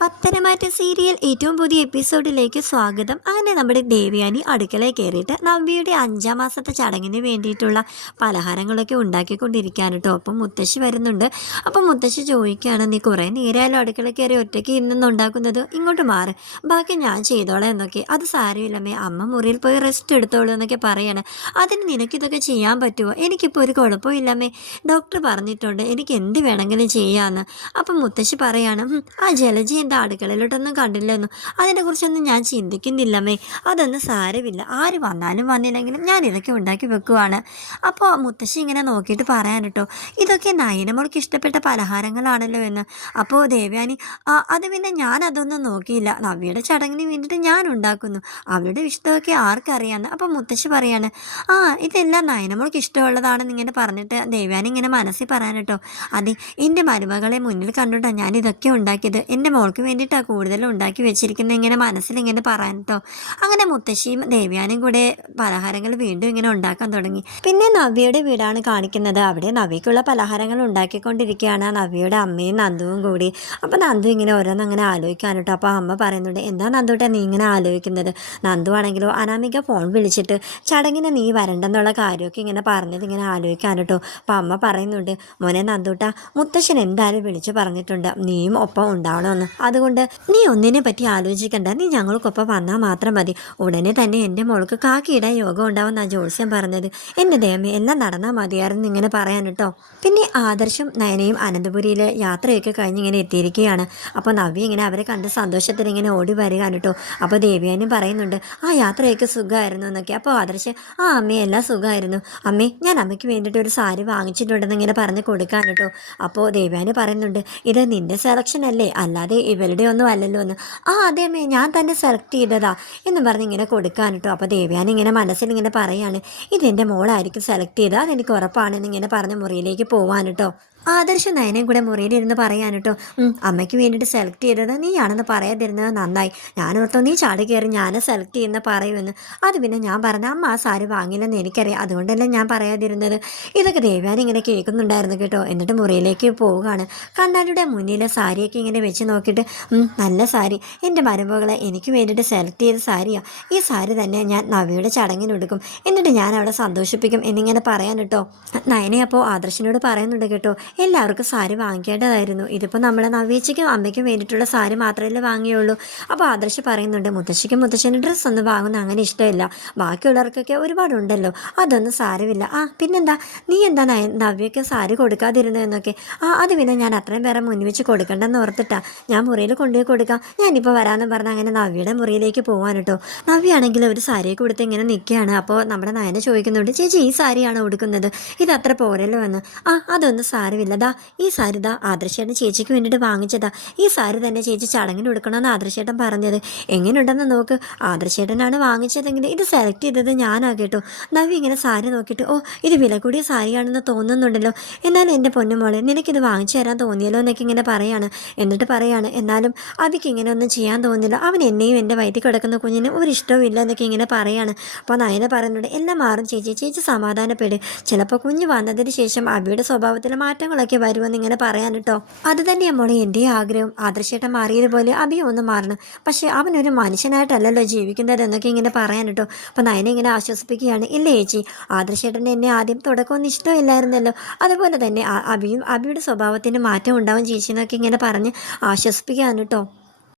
Pathanamthitta serial ഏറ്റവും പുതിയ എപ്പിസോഡിലേക്ക് സ്വാഗതം. അങ്ങനെ നമ്മുടെ ദേവയാനി അടുക്കളയിൽ കയറിയിട്ട് നവ്യയുടെ 5-ാം മാസത്തെ ചടങ്ങിന് വേണ്ടിയിട്ടുള്ള പലഹാരങ്ങളൊക്കെ ഉണ്ടാക്കിക്കൊണ്ടിരിക്കുകയാണ് കേട്ടോ. അപ്പം മുത്തശ്ശി വരുന്നുണ്ട്. അപ്പം മുത്തശ്ശി ചോദിക്കുകയാണ്, നീ കുറേ നേരമായാലും അടുക്കളയിൽ കയറി ഒറ്റയ്ക്ക് ഇന്നൊന്നും ഉണ്ടാക്കുന്നത്, ഇങ്ങോട്ട് മാറ്, ബാക്കി ഞാൻ ചെയ്തോളാം എന്നൊക്കെ. അത് സാരമില്ലമ്മേ, അമ്മ മുറിയിൽ പോയി റെസ്റ്റ് എടുത്തോളൂ എന്നൊക്കെ പറയാണ്. അതിന് നിനക്കിതൊക്കെ ചെയ്യാൻ പറ്റുമോ? എനിക്കിപ്പോൾ ഒരു കുഴപ്പമില്ലമ്മേ, ഡോക്ടർ പറഞ്ഞിട്ടുണ്ട് എനിക്ക് എന്ത് വേണമെങ്കിലും ചെയ്യാമെന്ന്. അപ്പം മുത്തശ്ശി പറയാണ്, ആ ജലജി എൻ്റെ അടുക്കളയിലോട്ടൊന്നും കണ്ടില്ലെന്നു, അതിനെക്കുറിച്ചൊന്നും ഞാൻ ചിന്തിക്കുന്നില്ലമ്മേ, അതൊന്നും സാരമില്ല, ആര് വന്നാലും വന്നില്ലെങ്കിലും ഞാൻ ഇതൊക്കെ ഉണ്ടാക്കി വെക്കുവാണ്. അപ്പോൾ മുത്തശ്ശി ഇങ്ങനെ നോക്കിയിട്ട് പറയാൻ കേട്ടോ, ഇതൊക്കെ നയനമോൾക്ക് ഇഷ്ടപ്പെട്ട പലഹാരങ്ങളാണല്ലോ എന്ന്. അപ്പോൾ ദേവയാനി, അത് പിന്നെ ഞാൻ അതൊന്നും നോക്കിയില്ല, നവ്യയുടെ ചടങ്ങിന് വേണ്ടിയിട്ട് ഞാൻ ഉണ്ടാക്കുന്നു, അവരുടെ ഇഷ്ടമൊക്കെ ആർക്കറിയാമെന്ന്. അപ്പോൾ മുത്തശ്ശി പറയാണ്, ഇതെല്ലാം നയനമോൾക്ക് ഇഷ്ടമുള്ളതാണെന്ന് ഇങ്ങനെ പറഞ്ഞിട്ട് ദേവയാനി ഇങ്ങനെ മനസ്സിൽ പറയാൻ കേട്ടോ, അതെ, എൻ്റെ മരുമകളെ മുന്നിൽ കണ്ടിട്ടാണ് ഞാൻ ഇതൊക്കെ ഉണ്ടാക്കിയത്, എൻ്റെ മോൾക്ക് വേണ്ടിയിട്ടാണ് കൂടുതലും ഉണ്ടാക്കി വെച്ചിരിക്കുന്നത്, ഇങ്ങനെ മനസ്സിലിങ്ങനെ പറയാൻ കേട്ടോ. അങ്ങനെ മുത്തശ്ശിയും ദേവയാനും കൂടെ പലഹാരങ്ങൾ വീണ്ടും ഇങ്ങനെ ഉണ്ടാക്കാൻ തുടങ്ങി. പിന്നെ നവ്യയുടെ വീടാണ് കാണിക്കുന്നത്. അവിടെ നവ്യക്കുള്ള പലഹാരങ്ങൾ ഉണ്ടാക്കിക്കൊണ്ടിരിക്കുകയാണ് നവ്യയുടെ അമ്മയും നന്ദുവും കൂടി. അപ്പോൾ നന്ദു ഇങ്ങനെ ഓരോന്നും അങ്ങനെ ആലോചിക്കാൻ കേട്ടോ. അപ്പോൾ അമ്മ പറയുന്നുണ്ട്, എന്താ നന്ദുട്ടാ നീ ഇങ്ങനെ ആലോചിക്കുന്നത്? നന്ദു ആണെങ്കിലോ അനാമിക ഫോൺ വിളിച്ചിട്ട് ചടങ്ങിന് നീ വരണ്ടെന്നുള്ള കാര്യമൊക്കെ ഇങ്ങനെ പറഞ്ഞത് ഇങ്ങനെ ആലോചിക്കാൻ കേട്ടോ. അപ്പോൾ അമ്മ പറയുന്നുണ്ട്, മോനെ നന്ദുട്ട, മുത്തശ്ശൻ എന്തായാലും വിളിച്ചു പറഞ്ഞിട്ടുണ്ട് നീയും ഒപ്പം ഉണ്ടാവണമെന്ന്, അതുകൊണ്ട് നീ ഒന്നിനെ പറ്റി ആലോചിക്കണ്ട, നീ ഞങ്ങൾക്കൊപ്പം വന്നാൽ മാത്രം മതി, ഉടനെ തന്നെ എൻ്റെ മോൾക്ക് കാക്കിയിടാൻ യോഗം ഉണ്ടാവുമെന്നാണ് ജോത്സ്യം പറഞ്ഞത്, എൻ്റെ ദൈവമേ എല്ലാം നടന്നാൽ മതിയായിരുന്നു ഇങ്ങനെ പറയാൻ കേട്ടോ. പിന്നെ ആദർശും നയനയും അനന്തപുരിയിൽ യാത്രയൊക്കെ കഴിഞ്ഞ് ഇങ്ങനെ എത്തിയിരിക്കുകയാണ്. അപ്പോൾ നവ്യ ഇങ്ങനെ അവരെ കണ്ട് സന്തോഷത്തിൽ ഇങ്ങനെ ഓടി വരികയാണ് കേട്ടോ. അപ്പോൾ ദേവയാനും പറയുന്നുണ്ട്, ആ യാത്രയൊക്കെ സുഖമായിരുന്നു എന്നൊക്കെ. അപ്പോൾ ആദർശ്, അമ്മേ എല്ലാം സുഖമായിരുന്നു, അമ്മേ ഞാൻ അമ്മയ്ക്ക് വേണ്ടിയിട്ട് ഒരു സാരി വാങ്ങിച്ചിട്ടുണ്ടെന്ന് ഇങ്ങനെ പറഞ്ഞ് കൊടുക്കാൻ കേട്ടോ. അപ്പോൾ ദേവയാനി പറയുന്നുണ്ട്, ഇത് നിൻ്റെ സെലക്ഷൻ അല്ലേ, അല്ലാതെ ഇവരുടെ ഒന്നും അല്ലല്ലോ എന്ന്. അതെ അമ്മേ, ഞാൻ തന്നെ സെലക്ട് ചെയ്തതാ എന്നും പറഞ്ഞ് ഇങ്ങനെ കൊടുക്കാൻ കേട്ടോ. അപ്പോൾ ദേവയാനി ഇങ്ങനെ മനസ്സിൽ ഇങ്ങനെ പറയാണ്, ഇതെൻ്റെ മോളായിരിക്കും സെലക്ട് ചെയ്തത്, അതെനിക്ക് ഉറപ്പാണെന്ന് ഇങ്ങനെ പറഞ്ഞ് മുറിയിലേക്ക് പോവാൻ കേട്ടോ. ആദർശം നയനയും കൂടെ മുറിയിലിരുന്ന് പറയാൻ കേട്ടോ, അമ്മയ്ക്ക് വേണ്ടിയിട്ട് സെലക്ട് ചെയ്തത് നീയാണെന്ന് പറയാതിരുന്നത് നന്നായി, ഞാനോർത്തോ നീ ചാടി കയറി ഞാൻ സെലക്ട് ചെയ്യുന്ന പറയുമെന്ന്. അത് പിന്നെ ഞാൻ പറഞ്ഞ അമ്മ ആ സാരി വാങ്ങില്ലെന്ന് എനിക്കറിയാം, അതുകൊണ്ടല്ലേ ഞാൻ പറയാതിരുന്നത്. ഇതൊക്കെ ദേവയാനി ഇങ്ങനെ കേൾക്കുന്നുണ്ടായിരുന്നു കേട്ടോ. എന്നിട്ട് മുറിയിലേക്ക് പോവുകയാണ്. കണ്ണാടിയുടെ മുന്നിലെ സാരിയൊക്കെ ഇങ്ങനെ വെച്ച് നോക്കിയിട്ട്, നല്ല സാരി, എൻ്റെ മരുമകളെ എനിക്ക് വേണ്ടിയിട്ട് സെലക്ട് ചെയ്ത സാരിയാണ്, ഈ സാരി തന്നെ ഞാൻ നവ്യയുടെ ചടങ്ങിനെടുക്കും, എന്നിട്ട് ഞാൻ അവിടെ സന്തോഷിപ്പിക്കും എന്നിങ്ങനെ പറയാൻ കേട്ടോ. നയനെ അപ്പോൾ ആദർശിനോട് പറയുന്നുണ്ട് കേട്ടോ, എല്ലാവർക്കും സാരി വാങ്ങിക്കേണ്ടതായിരുന്നു, ഇതിപ്പോൾ നമ്മളെ നവ്യേച്ചിക്കും അമ്മയ്ക്കും വേണ്ടിയിട്ടുള്ള സാരി മാത്രമല്ലേ വാങ്ങിയുള്ളൂ. അപ്പോൾ ആദർശ് പറയുന്നുണ്ട്, മുത്തശ്ശിക്കും മുത്തശ്ശിൻ്റെ ഡ്രസ്സൊന്നും വാങ്ങുന്ന അങ്ങനെ ഇഷ്ടമില്ല, ബാക്കിയുള്ളവർക്കൊക്കെ ഒരുപാടുണ്ടല്ലോ, അതൊന്നും സാരമില്ല. പിന്നെന്താ നീ എന്താ നവ്യയ്ക്ക് സാരി കൊടുക്കാതിരുന്നു എന്നൊക്കെ. അത് പിന്നെ ഞാൻ അത്രയും പേരെ മുന്നിൽ വെച്ച് കൊടുക്കണ്ടെന്ന് ഓർത്തിട്ടാ ഞാൻ മുറിയിൽ കൊണ്ടുപോയി കൊടുക്കാം, ഞാനിപ്പോൾ വരാമെന്ന് പറഞ്ഞാൽ അങ്ങനെ നവ്യയുടെ മുറിയിലേക്ക് പോകാൻ കേട്ടോ. നവ്യാണെങ്കിൽ ഒരു സാരിയൊക്കെ കൊടുത്ത് ഇങ്ങനെ നിൽക്കുകയാണ്. അപ്പോൾ നമ്മുടെ നയനെ ചോദിക്കുന്നുണ്ട്, ചേച്ചി ഈ സാരിയാണോ കൊടുക്കുന്നത്, ഇത് അത്ര പോരല്ലോ എന്ന്. അതൊന്നും സാരമില്ല, ഈ സാരി ആദർശേട്ടൻ ചേച്ചിക്ക് വേണ്ടിയിട്ട് വാങ്ങിച്ചതാ, ഈ സാരി തന്നെ ചേച്ചി ചടങ്ങിന് കൊടുക്കണമെന്ന് ആദർശേട്ടൻ പറഞ്ഞത്, എങ്ങനെയുണ്ടെന്ന് നോക്ക്, ആദർശേട്ടനാണ് വാങ്ങിച്ചതെങ്കിൽ ഇത് സെലക്ട് ചെയ്തത് ഞാനാ കേട്ടോ. നവ്യ ഇങ്ങനെ സാരി നോക്കിയിട്ട്, ഇത് വില കൂടിയ സാരിയാണെന്ന് തോന്നുന്നുണ്ടല്ലോ, എന്നാലും എൻ്റെ പൊന്നുമോളെ നിനക്കിത് വാങ്ങിച്ചു തരാൻ തോന്നിയല്ലോ എന്നൊക്കെ ഇങ്ങനെ പറയാണ്. എന്നിട്ട് പറയാണ്, എന്നാലും അവിക്ക് ഇങ്ങനെ ഒന്നും ചെയ്യാൻ തോന്നില്ല, അവൻ എന്നെയും എൻ്റെ വയറ്റിൽ കിടക്കുന്ന കുഞ്ഞിന് ഒരിഷ്ടവും ഇല്ല എന്നൊക്കെ ഇങ്ങനെ പറയാണ്. അപ്പോൾ നയന പറയുന്നുണ്ട്, എല്ലാം മാറും ചേച്ചി, ചേച്ചി സമാധാനപ്പെട്, ചിലപ്പോൾ കുഞ്ഞ് വന്നതിന് ശേഷം അബിയുടെ സ്വഭാവത്തിൽ മാറ്റങ്ങളൊക്കെ വരുമെന്ന് ഇങ്ങനെ പറയാൻ കേട്ടോ. അത് തന്നെയാണ് മോളെ എൻ്റെ ആഗ്രഹം, ആദർശേട്ടൻ മാറിയതുപോലെ അബിയും ഒന്ന് മാറണം, പക്ഷേ അവനൊരു മനുഷ്യനായിട്ടല്ലല്ലോ ജീവിക്കുന്നത് എന്നൊക്കെ ഇങ്ങനെ പറയാൻ കേട്ടോ. അപ്പോൾ നയനെ ഇങ്ങനെ ആശ്വസിപ്പിക്കുകയാണ്, ഇല്ല ചേച്ചി, ആദർശേട്ടൻ എന്നെ ആദ്യം തുടക്കമൊന്നും ഇഷ്ടമില്ലായിരുന്നല്ലോ, അതുപോലെ തന്നെ അബിയുടെ സ്വഭാവത്തിന് മാറ്റം ഉണ്ടാവും ചേച്ചി എന്നൊക്കെ ഇങ്ങനെ പറഞ്ഞ് ആശ്വസിപ്പിക്കുകയാണ് കേട്ടോ.